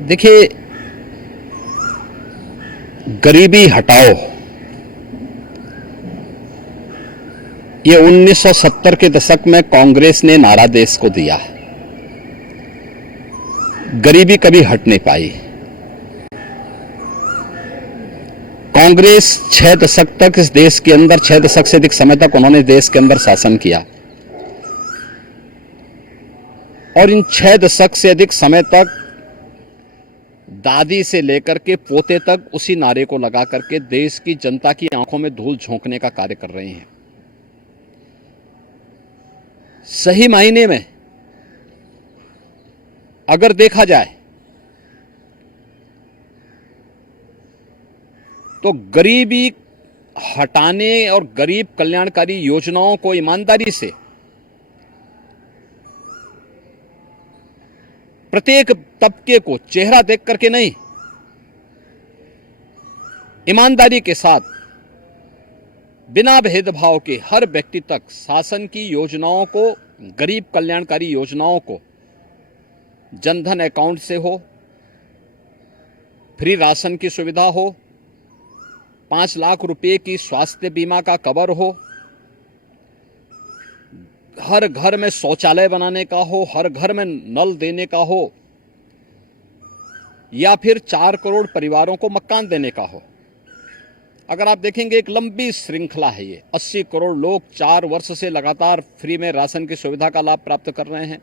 देखिए, गरीबी हटाओ ये 1970 के दशक में कांग्रेस ने नारा देश को दिया। गरीबी कभी हट नहीं पाई। कांग्रेस 6 दशक तक इस देश के अंदर 6 दशक से अधिक समय तक उन्होंने देश के अंदर शासन किया और इन 6 दशक से अधिक समय तक दादी से लेकर के पोते तक उसी नारे को लगा करके देश की जनता की आंखों में धूल झोंकने का कार्य कर रहे हैं। सही मायने में अगर देखा जाए तो गरीबी हटाने और गरीब कल्याणकारी योजनाओं को ईमानदारी से प्रत्येक तबके को चेहरा देख करके नहीं, ईमानदारी के साथ बिना भेदभाव के हर व्यक्ति तक शासन की योजनाओं को, गरीब कल्याणकारी योजनाओं को जनधन अकाउंट से हो, फ्री राशन की सुविधा हो, 5 लाख रुपए की स्वास्थ्य बीमा का कवर हो, हर घर में शौचालय बनाने का हो, हर घर में नल देने का हो, या फिर 4 करोड़ परिवारों को मकान देने का हो। अगर आप देखेंगे एक लंबी श्रृंखला है ये। 80 करोड़ लोग 4 वर्ष से लगातार फ्री में राशन की सुविधा का लाभ प्राप्त कर रहे हैं।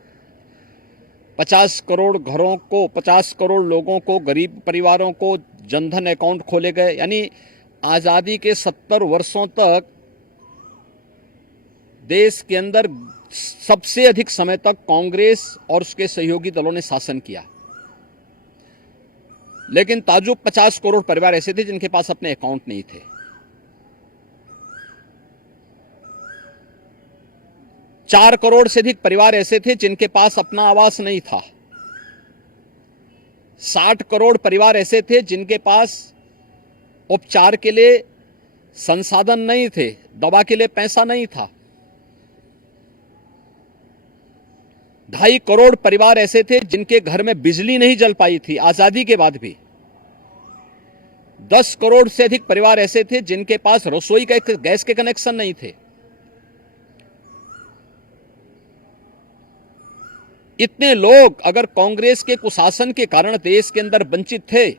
50 करोड़ घरों को, 50 करोड़ लोगों को, गरीब परिवारों को जनधन अकाउंट खोले गए। यानी आजादी के 70 वर्षों तक देश के अंदर सबसे अधिक समय तक कांग्रेस और उसके सहयोगी दलों ने शासन किया। लेकिन ताजुब 50 करोड़ परिवार ऐसे थे जिनके पास अपने अकाउंट नहीं थे। चार करोड़ से अधिक परिवार ऐसे थे जिनके पास अपना आवास नहीं था। 60 करोड़ परिवार ऐसे थे जिनके पास उपचार के लिए संसाधन नहीं थे, दवा के लिए पैसा नहीं था। 2.5 करोड़ परिवार ऐसे थे जिनके घर में बिजली नहीं जल पाई थी आजादी के बाद भी। 10 करोड़ से अधिक परिवार ऐसे थे जिनके पास रसोई का गैस के कनेक्शन नहीं थे। इतने लोग अगर कांग्रेस के कुशासन के कारण देश के अंदर वंचित थे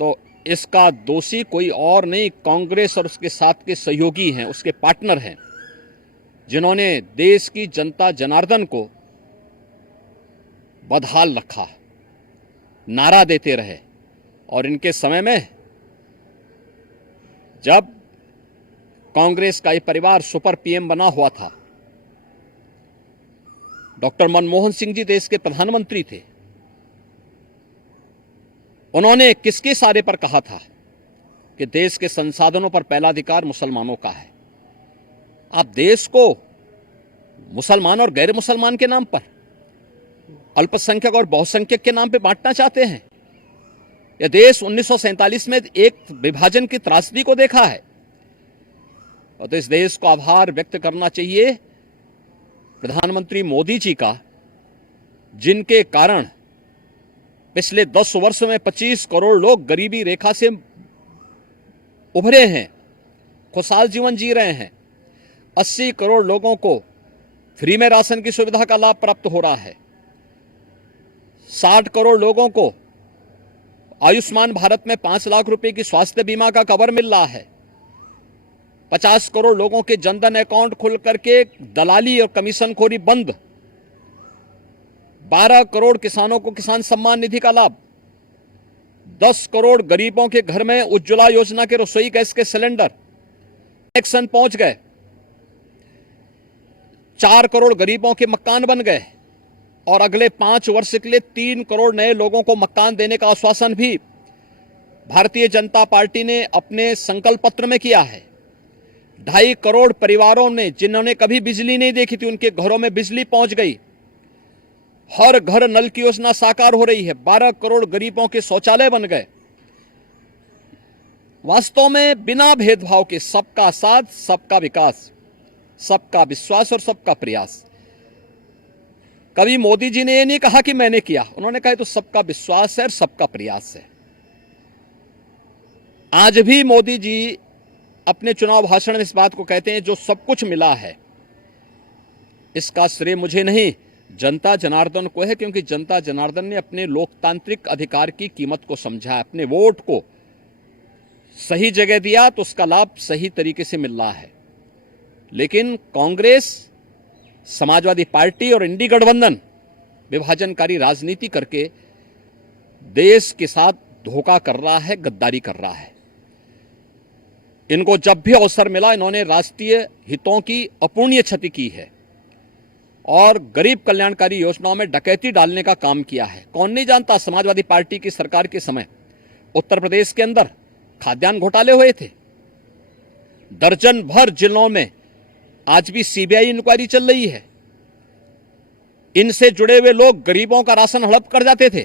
तो इसका दोषी कोई और नहीं, कांग्रेस और उसके साथ के सहयोगी हैं, उसके पार्टनर हैं, जिन्होंने देश की जनता जनार्दन को बदहाल रखा, नारा देते रहे। और इनके समय में जब कांग्रेस का ये परिवार सुपर पीएम बना हुआ था, डॉक्टर मनमोहन सिंह जी देश के प्रधानमंत्री थे। उन्होंने किसके इशारे पर कहा था कि देश के संसाधनों पर पहला अधिकार मुसलमानों का है। आप देश को मुसलमान और गैर मुसलमान के नाम पर, अल्पसंख्यक और बहुसंख्यक के नाम पे बांटना चाहते हैं। यह देश 1947 में एक विभाजन की त्रासदी को देखा है और तो इस देश को आभार व्यक्त करना चाहिए प्रधानमंत्री मोदी जी का, जिनके कारण पिछले 10 वर्ष में 25 करोड़ लोग गरीबी रेखा से उभरे हैं, खुशहाल जीवन जी रहे हैं। 80 करोड़ लोगों को फ्री में राशन की सुविधा का लाभ प्राप्त हो रहा है। 60 करोड़ लोगों को आयुष्मान भारत में 5 लाख रुपए की स्वास्थ्य बीमा का कवर मिल रहा है। 50 करोड़ लोगों के जनधन अकाउंट खुल करके दलाली और कमीशनखोरी बंद। 12 करोड़ किसानों को किसान सम्मान निधि का लाभ। 10 करोड़ गरीबों के घर में उज्ज्वला योजना के रसोई गैस के सिलेंडर कनेक्शन पहुंच गए। 4 करोड़ गरीबों के मकान बन गए और अगले 5 वर्ष के लिए 3 करोड़ नए लोगों को मकान देने का आश्वासन भी भारतीय जनता पार्टी ने अपने संकल्प पत्र में किया है। 2.5 करोड़ परिवारों ने, जिन्होंने कभी बिजली नहीं देखी थी, उनके घरों में बिजली पहुंच गई। हर घर नल की योजना साकार हो रही है। 12 करोड़ गरीबों के शौचालय बन गए। वास्तव में बिना भेदभाव के सबका साथ, सबका विकास, सबका विश्वास और सबका प्रयास। कभी मोदी जी ने ये नहीं कहा कि मैंने किया, उन्होंने कहा तो सबका विश्वास है और सबका प्रयास है। आज भी मोदी जी अपने चुनाव भाषण में इस बात को कहते हैं, जो सब कुछ मिला है इसका श्रेय मुझे नहीं, जनता जनार्दन को है, क्योंकि जनता जनार्दन ने अपने लोकतांत्रिक अधिकार की कीमत को समझा, अपने वोट को सही जगह दिया तो उसका लाभ सही तरीके से मिल रहा है। लेकिन कांग्रेस, समाजवादी पार्टी और इंडी गठबंधन विभाजनकारी राजनीति करके देश के साथ धोखा कर रहा है, गद्दारी कर रहा है। इनको जब भी अवसर मिला इन्होंने राष्ट्रीय हितों की अपूर्णीय क्षति की है और गरीब कल्याणकारी योजनाओं में डकैती डालने का काम किया है। कौन नहीं जानता, समाजवादी पार्टी की सरकार के समय उत्तर प्रदेश के अंदर खाद्यान्न घोटाले हुए थे। दर्जन भर जिलों में आज भी सीबीआई इंक्वायरी चल रही है। इनसे जुड़े हुए लोग गरीबों का राशन हड़प कर जाते थे।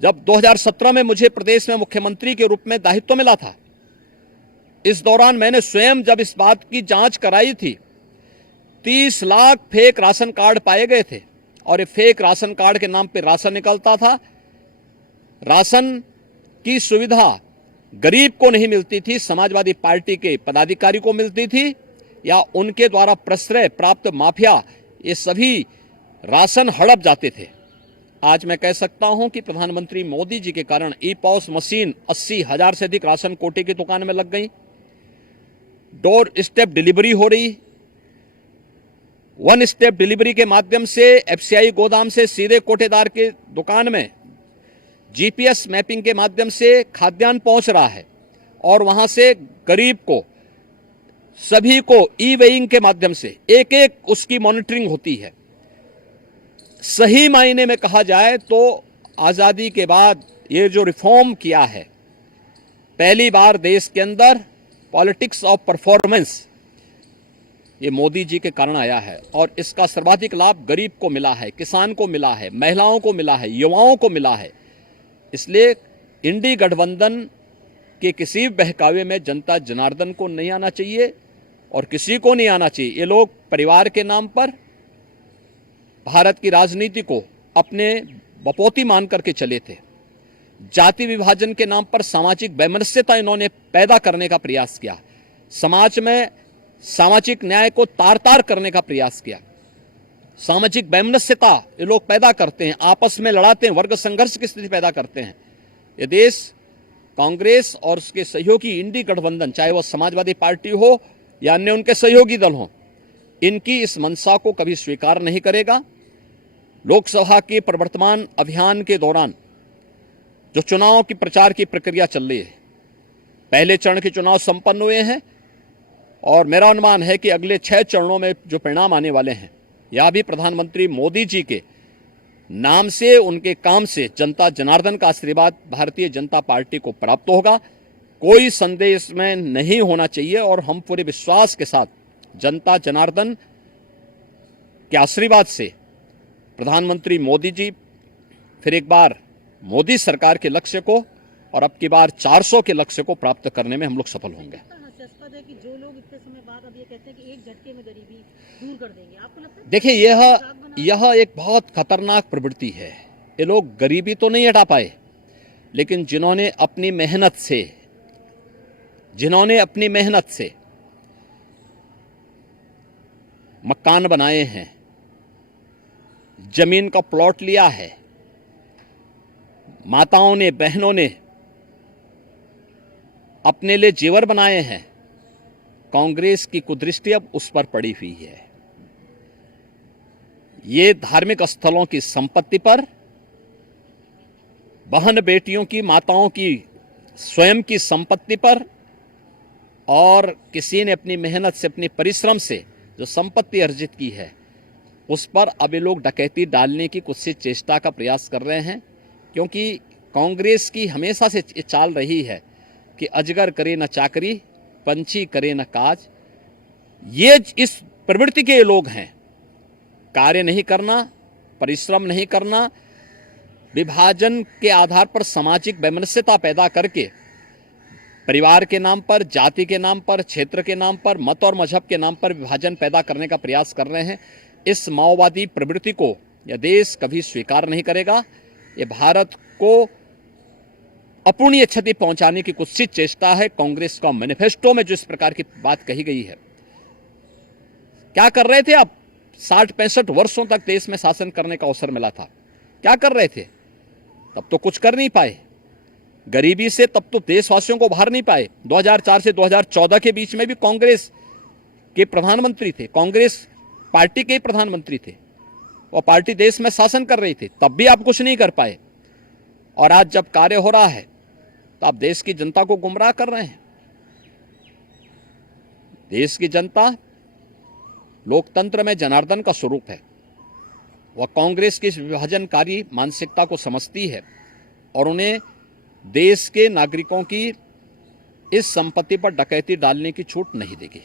जब 2017 में मुझे प्रदेश में मुख्यमंत्री के रूप में दायित्व मिला था, इस दौरान मैंने स्वयं जब इस बात की जांच कराई थी, 30 लाख फेक राशन कार्ड पाए गए थे और ये फेक राशन कार्ड के नाम पे राशन निकलता था। राशन की सुविधा गरीब को नहीं मिलती थी, समाजवादी पार्टी के पदाधिकारी को मिलती थी या उनके द्वारा प्रश्रय प्राप्त माफिया, ये सभी राशन हड़प जाते थे। आज मैं कह सकता हूं कि प्रधानमंत्री मोदी जी के कारण ई पॉस मशीन 80,000 से अधिक राशन कोटे की दुकान में लग गई, डोर स्टेप डिलीवरी हो रही, वन स्टेप डिलीवरी के माध्यम से एफसीआई गोदाम से सीधे कोटेदार के दुकान में जीपीएस मैपिंग के माध्यम से खाद्यान्न पहुंच रहा है और वहां से गरीब को, सभी को ई वेइंग के माध्यम से एक एक उसकी मॉनिटरिंग होती है। सही मायने में कहा जाए तो आजादी के बाद ये जो रिफॉर्म किया है, पहली बार देश के अंदर पॉलिटिक्स ऑफ परफॉर्मेंस, ये मोदी जी के कारण आया है और इसका सर्वाधिक लाभ गरीब को मिला है, किसान को मिला है, महिलाओं को मिला है, युवाओं को मिला है। इसलिए इंडी गठबंधन के किसी भी बहकावे में जनता जनार्दन को नहीं आना चाहिए और किसी को नहीं आना चाहिए। ये लोग परिवार के नाम पर भारत की राजनीति को अपने बपोती मान करके चले थे। जाति विभाजन के नाम पर सामाजिक वैमनस्यता इन्होंने पैदा करने का प्रयास किया, समाज में सामाजिक न्याय को तार तार करने का प्रयास किया। सामाजिक वैमनस्यता ये लोग पैदा करते हैं, आपस में लड़ाते हैं, वर्ग संघर्ष की स्थिति पैदा करते हैं। ये देश कांग्रेस और उसके सहयोगी इंडी गठबंधन, चाहे वह समाजवादी पार्टी हो या अन्य उनके सहयोगी दल हों, इनकी इस मंशा को कभी स्वीकार नहीं करेगा। लोकसभा के प्रवर्तमान अभियान के दौरान जो चुनाव की प्रचार की प्रक्रिया चल रही है, पहले चरण के चुनाव संपन्न हुए हैं और मेरा अनुमान है कि अगले 6 चरणों में जो परिणाम आने वाले हैं, यह भी प्रधानमंत्री मोदी जी के नाम से, उनके काम से जनता जनार्दन का आशीर्वाद भारतीय जनता पार्टी को प्राप्त होगा। कोई संदेह इसमें नहीं होना चाहिए और हम पूरे विश्वास के साथ जनता जनार्दन के आशीर्वाद से प्रधानमंत्री मोदी जी फिर एक बार मोदी सरकार के लक्ष्य को और अब की बार 400 के लक्ष्य को प्राप्त करने में हम लोग सफल होंगे। हास्यास्पद है कि जो लोग इतने समय बाद अब ये कहते हैं कि एक झटके में गरीबी दूर कर देंगे, आपको लगता है? देखिए, यह एक बहुत खतरनाक प्रवृत्ति है। ये लोग गरीबी तो नहीं हटा पाए, लेकिन जिन्होंने अपनी मेहनत से मकान बनाए हैं, जमीन का प्लॉट लिया है, माताओं ने, बहनों ने अपने लिए जेवर बनाए हैं, कांग्रेस की कुदृष्टि अब उस पर पड़ी हुई है। ये धार्मिक स्थलों की संपत्ति पर, बहन बेटियों की, माताओं की स्वयं की संपत्ति पर और किसी ने अपनी मेहनत से, अपने परिश्रम से जो संपत्ति अर्जित की है, उस पर अब ये लोग डकैती डालने की कुछ सी चेष्टा का प्रयास कर रहे हैं। क्योंकि कांग्रेस की हमेशा से चाल रही है कि अजगर करे न चाकरी, पंछी करे न काज। ये इस प्रवृत्ति के लोग हैं, कार्य नहीं करना, परिश्रम नहीं करना, विभाजन के आधार पर सामाजिक वैमनस्यता पैदा करके परिवार के नाम पर, जाति के नाम पर, क्षेत्र के नाम पर, मत और मजहब के नाम पर विभाजन पैदा करने का प्रयास कर रहे हैं। इस माओवादी प्रवृत्ति को यह देश कभी स्वीकार नहीं करेगा। ये भारत को अपूर्णीय क्षति पहुंचाने की कुत्सित चेष्टा है। कांग्रेस का मैनिफेस्टो में जो इस प्रकार की बात कही गई है, क्या कर रहे थे आप? 60-65 वर्षों तक देश में शासन करने का अवसर मिला था, क्या कर रहे थे? तब तो कुछ कर नहीं पाए। गरीबी से तब तो देशवासियों को उभार नहीं पाए। 2004 से 2014 के बीच में भी कांग्रेस के प्रधानमंत्री थे, कांग्रेस पार्टी के प्रधानमंत्री थे और पार्टी देश में शासन कर रही थी, तब भी आप कुछ नहीं कर पाए। और आज जब कार्य हो रहा है तो आप देश की जनता को गुमराह कर रहे हैं। देश की जनता लोकतंत्र में जनार्दन का स्वरूप है। वह कांग्रेस की इस विभाजनकारी मानसिकता को समझती है और उन्हें देश के नागरिकों की इस संपत्ति पर डकैती डालने की छूट नहीं देगी।